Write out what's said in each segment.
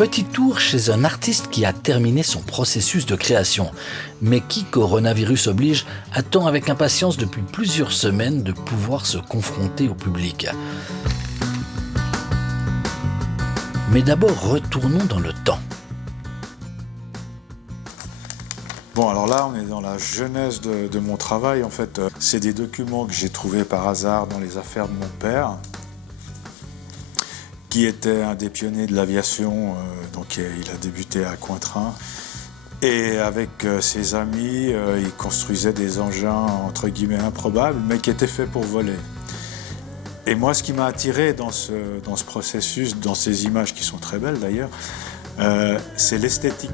Petit tour chez un artiste qui a terminé son processus de création, mais qui, coronavirus oblige, attend avec impatience depuis plusieurs semaines de pouvoir se confronter au public. Mais d'abord, retournons dans le temps. Bon, alors là, on est dans la genèse de mon travail. En fait, c'est des documents que j'ai trouvés par hasard dans les affaires de mon père, qui était un des pionniers de l'aviation. Donc, il a débuté à Cointrin. Et avec ses amis, il construisait des engins, entre guillemets, improbables, mais qui étaient faits pour voler. Et moi, ce qui m'a attiré dans ce processus, dans ces images qui sont très belles d'ailleurs, c'est l'esthétique.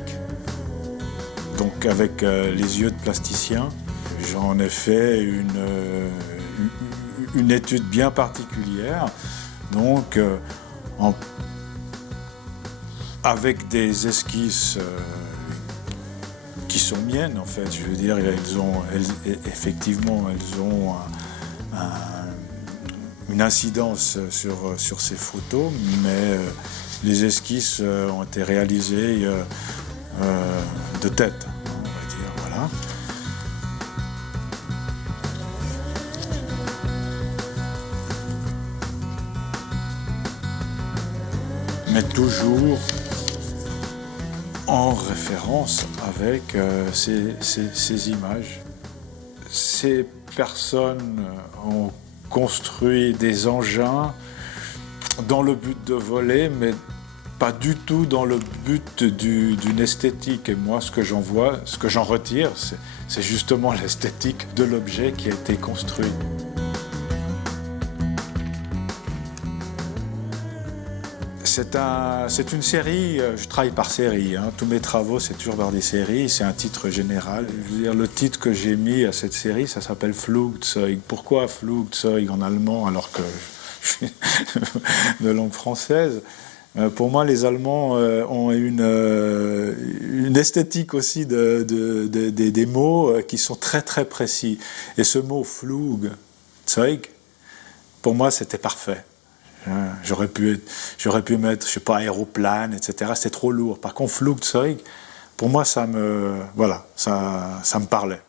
Donc avec les yeux de plasticien, j'en ai fait une étude bien particulière. Donc avec des esquisses qui sont miennes en fait. Je veux dire, effectivement, elles ont une incidence sur ces photos, mais les esquisses ont été réalisées de tête, on va dire, voilà. Mais toujours en référence avec ces images. Ces personnes ont construit des engins dans le but de voler, mais pas du tout dans le but d'une esthétique. Et moi, ce que j'en retire, c'est justement l'esthétique de l'objet qui a été construit. C'est une série, je travaille par série, hein. Tous mes travaux, c'est toujours par des séries, c'est un titre général. Je veux dire, le titre que j'ai mis à cette série, ça s'appelle Flugzeug. Pourquoi Flugzeug en allemand, alors que je suis de langue française? Pour moi, les Allemands ont une esthétique aussi des mots qui sont très très précis. Et ce mot Flugzeug, pour moi, c'était parfait. J'aurais pu mettre, je sais pas, aéroplane, etc. C'était trop lourd. Par contre, Flugzeug, pour moi, ça me parlait.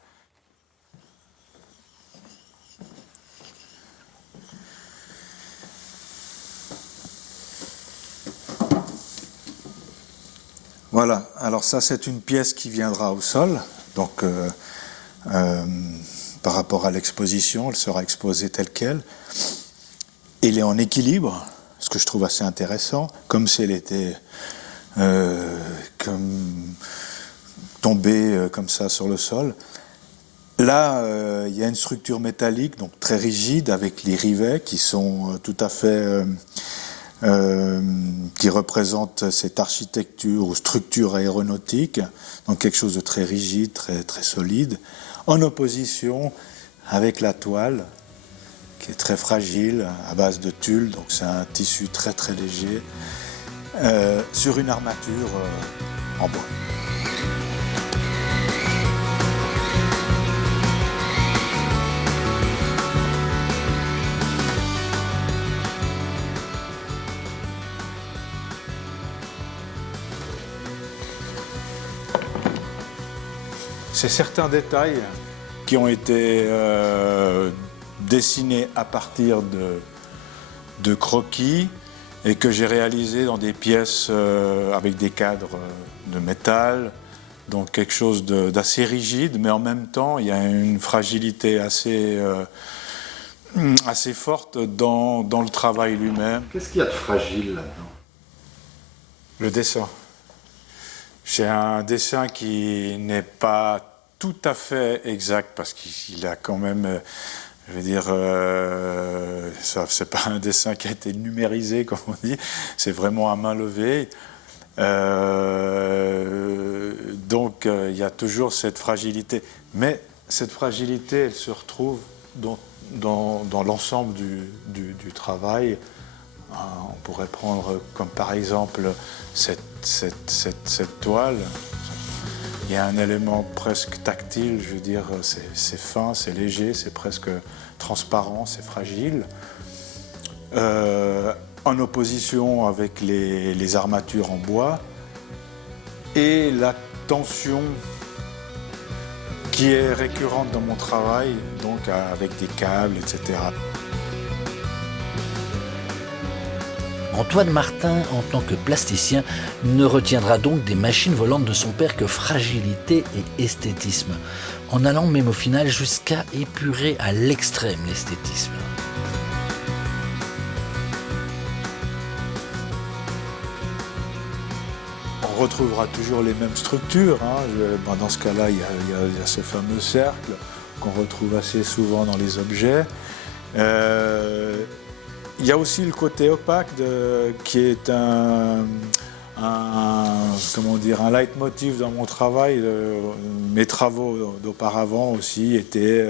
Voilà, alors ça c'est une pièce qui viendra au sol, donc par rapport à l'exposition, elle sera exposée telle qu'elle. Elle est en équilibre, ce que je trouve assez intéressant, comme si elle était tombée comme ça sur le sol. Là, il y a une structure métallique, donc très rigide, avec les rivets qui sont tout à fait... qui représente cette architecture ou structure aéronautique, donc quelque chose de très rigide, très, très solide, en opposition avec la toile, qui est très fragile, à base de tulle, donc c'est un tissu très très léger, sur une armature en bois. C'est certains détails qui ont été dessinés à partir de croquis et que j'ai réalisés dans des pièces avec des cadres de métal, donc quelque chose d'assez rigide, mais en même temps il y a une fragilité assez forte dans le travail lui-même. Qu'est-ce qu'il y a de fragile là-dedans? Le dessin. J'ai un dessin qui n'est pas tout à fait exact parce qu'il a quand même, je veux dire, c'est pas un dessin qui a été numérisé comme on dit, c'est vraiment à main levée. Donc il y a toujours cette fragilité, mais cette fragilité, elle se retrouve dans l'ensemble du travail. On pourrait prendre comme par exemple cette toile. Il y a un élément presque tactile, je veux dire, c'est fin, c'est léger, c'est presque transparent, c'est fragile. en opposition avec les armatures en bois, et la tension qui est récurrente dans mon travail, donc avec des câbles, etc. Antoine Martin, en tant que plasticien, ne retiendra donc des machines volantes de son père que fragilité et esthétisme, en allant même au final jusqu'à épurer à l'extrême l'esthétisme. On retrouvera toujours les mêmes structures. Dans ce cas-là, il y a ce fameux cercle qu'on retrouve assez souvent dans les objets. Il y a aussi le côté opaque qui est un leitmotiv dans mon travail. Mes travaux d'auparavant aussi étaient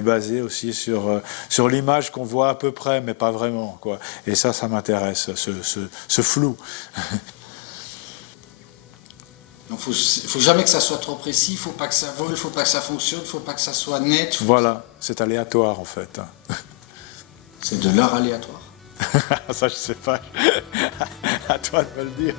basés aussi sur l'image qu'on voit à peu près, mais pas vraiment, quoi. Et ça m'intéresse, ce flou. Il ne faut jamais que ça soit trop précis, il ne faut pas que ça vole, il ne faut pas que ça fonctionne, il ne faut pas que ça soit net. Voilà, c'est aléatoire en fait. C'est de l'art aléatoire. Ça, je sais pas. À toi de me le dire.